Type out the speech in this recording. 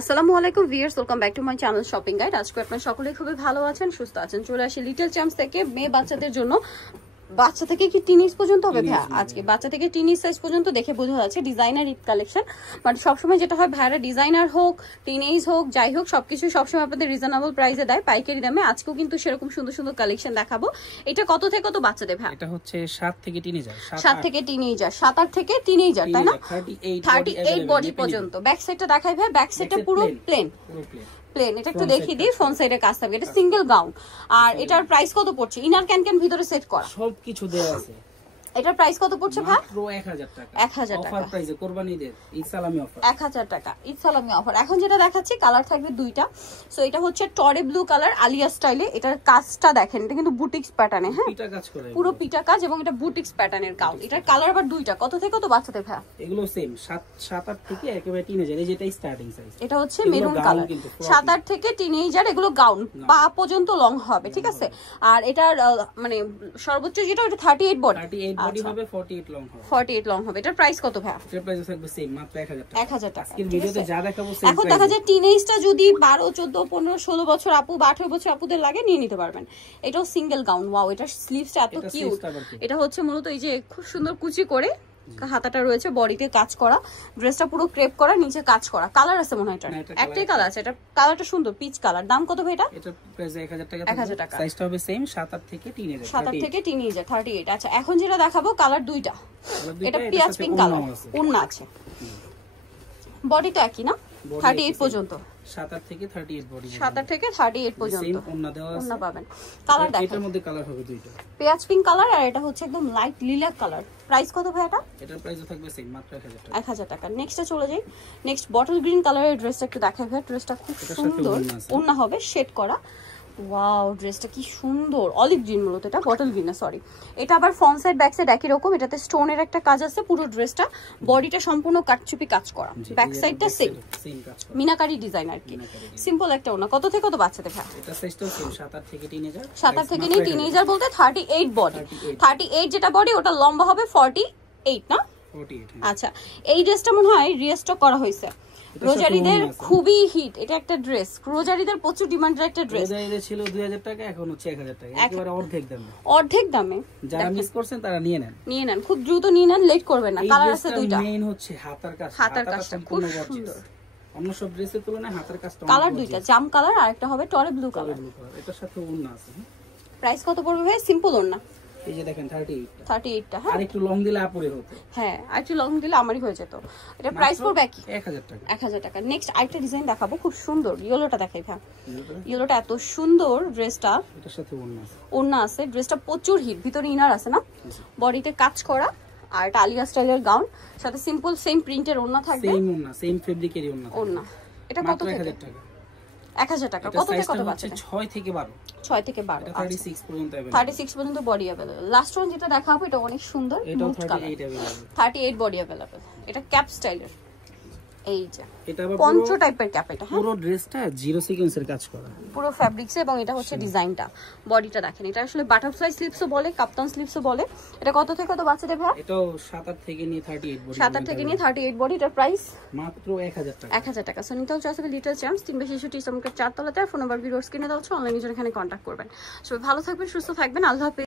আসসালামু আলাইকুম viewers, welcome back to my channel shopping guide. আজকে আপনারা সকলে খুবই ভালো আছেন, সুস্থ আছেন। চলে আসি লিটল চ্যাম্পস থেকে মেয়ে বাচ্চাদের জন্য। বাচ্চা থেকে কি টিনেজ পর্যন্ত হবে ভাইয়া? আজকে বাচ্চা থেকে টিনেজ সাইজ পর্যন্ত দেখে বোঝা যাচ্ছে ডিজাইনার ঈদ কালেকশন। বাট সবসময় যেটা হয় ভাইয়ারা ডিজাইনার হোক টিনেজ হোক যাই হোক সবকিছু সবসময় আপনাদের রিজনেবল প্রাইসে দেয়, পাইকারি দামে। আজকেও কিন্তু সেরকম সুন্দর সুন্দর কালেকশন দেখাবো। এটা কত থেকে কত বাচ্চাদের ভাইয়া? এটা হচ্ছে 7 থেকে টিনেজার, 7 থেকে টিনেজার, 7-8 থেকে টিনেজার, তাই না? 38 বডি পর্যন্ত। ব্যাক সাইডটা দেখাই ভাই, ব্যাক সাইডটা পুরো প্লেন প্লেন। এটা একটু দেখিয়ে দিই, ফ্রন্ট সাইডের কাজ থাকবে। এটা সিঙ্গেল গাউন। আর এটার প্রাইস কত পড়ছে? ইনার ক্যান ভিতরে সেট করা সবকিছু দেওয়া আছে। এটার প্রাইস কত পড়ছে ভাই? মাত্র 1000 টাকা। 1000 টাকা অফার প্রাইসে কোরবানিদের ঈদ সালামি অফার। 1000 টাকা ঈদ সালামি অফার। এখন যেটা দেখাচ্ছি কালার থাকবে দুইটা। সো এটা হচ্ছে টরে ব্লু কালার আলিয়া স্টাইলে। এটার কাজটা দেখেন, এটা কিন্তু বুটিক্স প্যাটার্নে। হ্যাঁ, পিটা কাজ করে, পুরো পিটা কাজ, এবং এটা বুটিক্স প্যাটার্নের গাউন। এটার কালার আবার দুইটা। কত থেকে কত বাচ্চাদের ভাই? এগুলো সেম 7-8 থেকে একেবারে টিনেজার। এই যেটা স্টার্টিং সাইজ। এটা হচ্ছে মেরুন কালার। 7-8 থেকে টিনেজার, এগুলো গাউন পা পর্যন্ত লং হবে, ঠিক আছে? আর এটার মানে সর্বোচ্চ যেটা ওটা 38 বডি। 38 বডি হবে, 48 লং হবে। 48 লং হবে। এটার প্রাইস কত ভাই? এটার প্রাইস থাকবে সেম, মাত্র 1000 টাকা। 1000 টাকা। আজকের ভিডিওতে যা দেখাবো সেম। এখন দেখা যায় টিনেজটা যদি 12, 14, 15, 16 বছর আপু বা 18 বছর আপুদের লাগে নিয়ে নিতে পারবেন। এটাও সিঙ্গেল গাউন। ওয়াও, এটার স্লিভসটা এত কিউট। এটা হচ্ছে মূলত এই যে খুব সুন্দর কুচি করে হাতাটা রয়েছে, বডিতে কাজ করা, ড্রেসটা পুরো ক্রেপ করা, নিচে কাজ করা। কালার আছে মনে হয় এটা? একটাই কালার আছে। এটা কালারটা সুন্দর পিচ কালার। দাম কত ভাই এটা? এটা প্রাইস 1000 টাকা। 1000 টাকা। সাইজটা হবে সেম 7-8 থেকে টিনেজার। 7-8 থেকে টিনেজার 38। আচ্ছা, এখন যেটা দেখাবো কালার দুইটা। এটা পিয়াজ পিঙ্ক কালার, ওন্না আছে। বডি তো একই না? 38 পর্যন্ত। 7-8 থেকে 38 বডি। 7-8 থেকে 38 পর্যন্ত সেম ওন্না দেওয়া আছে। ওন্না পাবেন। কালার দেখেন, এটার মধ্যে কালার হবে দুইটা। পেঁয়াজ পিঙ্ক কালার আর এটা হচ্ছে একদম লাইট লিলাক কালার। প্রাইস কত ভাই এটা? এটার প্রাইসও থাকবে সেম, মাত্র 1000 টাকা। 1000 টাকা। নেক্সটে চলে যাই। নেক্সট বটল গ্রিন কালারের ড্রেসটা একটু দেখাই ভাই। ড্রেসটা খুব সুন্দর, ওন্না হবে শেড করা। ওয়াও, ড্রেসটা কি সুন্দর। অলিভ গ্রিন মূলত, এটা বটল গ্রিন না, সরি। এটা আবার ফ্রন্ট সাইড ব্যাক সাইড একই রকম। এটাতে স্টোনের একটা কাজ আছে। পুরো ড্রেসটা বডিটা সম্পূর্ণ কাটচুপি কাজ করা, ব্যাক সাইডটা সেম কাজ করা, মিনাকারি ডিজাইন আর কি। সিম্পল একটা ওনা। কত থেকে কত বাচ্চাদের ভাই? এটা সাইজটাও সেম 7-8 থেকে টিনেজার। 7-8 থেকে নিয়ে টিনেজার বলতে 38 বডি। 38 যেটা বডি ওটা লম্বা হবে 48 না? 48। আচ্ছা, এই ড্রেসটা মনে হয় রিস্টক করা হয়েছে। রোজারিদের খুবই হিট এটা একটা ড্রেস। রোজারিদের প্রচুর ডিমান্ডের একটা ড্রেস। রোজারিদের ছিল 2000 টাকা, এখন হচ্ছে 1000 টাকা, একেবারে অর্ধেক দামে। অর্ধেক দামে। যারা মিস করছেন তারা নিয়ে নেন, খুব দ্রুত নিয়ে নেন, লেট করবেন না। কালার আছে দুইটা। মেইন হচ্ছে হাতার কাজ। হাতার কাজটা খুব সুন্দর। অন্য সব ড্রেসের তুলনায় হাতার কাজটা কালার দুইটা, জাম কালার আর একটা হবে টরে ব্লু কালার। এটার সাথে ওন্না আছে। প্রাইস কত পড়বে ভাই? সিম্পল ওন্না এই যে দেখেন 38 টা। হ্যাঁ, আর একটু লং দিলে আপুরে হতো। হ্যাঁ, আর একটু লং দিলে আমারই হয়ে যেত। এটা প্রাইস পড়বে কি? 1000 টাকা। 1000 টাকা। নেক্সট আরেকটা ডিজাইন দেখাবো, খুব সুন্দর। ইয়েলোটা দেখাই ভাই। ইয়েলোটা এত সুন্দর। ড্রেসটা এটার সাথে ওন্না আছে। ওন্না আছে। ড্রেসটা প্রচুর হিট, ভিতরে ইনার আছে না? বডিতে কাজ করা আর এটা আলিয়া স্টাইলের গাউন, সাথে সিম্পল সেম প্রিন্টের ওন্না থাকবে। সেম ওন্না, সেম ফেব্রিকেরই ওন্না। ওন্না এটা কত থেকে? 1000 টাকা। 1000 টাকা। কত থেকে কত বাচ্চা? 6 থেকে 12। 6 থেকে 12। 36 পর্যন্ত अवेलेबल। 36 পর্যন্ত বডি अवेलेबल। লাস্ট ওয়ান যেটা দেখাবো এটা অনেক সুন্দর। এটাও 38 अवेलेबल। 38 body available. এটা ক্যাপ স্টাইলের। এই যে এটা আবার পঞ্চ টাইপের ক্যাপ। এটা পুরো ড্রেসটা জিরো সিকোয়েন্সের কাজ করা, পুরো ফ্যাব্রিক্সে, এবং এটা হচ্ছে ডিজাইনটা। বডিটা দেখেন, এটা আসলে বাটারফ্লাই স্লিভসও বলে, কাপ্তান স্লিভসও বলে। এটা কত থেকে কত বাচ্চাদের ভাই? এটাও 7-8 থেকে নিয়ে 38 বডি। 7-8 থেকে নিয়ে 38 বডি। এটার প্রাইস মাত্র 1000 টাকা। 1000 টাকা। সো নিতে হচ্ছে আসলে লিটল চ্যাম্পস 3/66 ইসলামকের 4 তলাতে। ফোন নাম্বার ভিডিওর স্ক্রিনে দেওয়া হচ্ছে, অনলাইনে জন্য এখানে কন্ট্যাক্ট করবেন। সবাই ভালো থাকবেন, সুস্থ থাকবেন। আল্লাহ হাফেজ।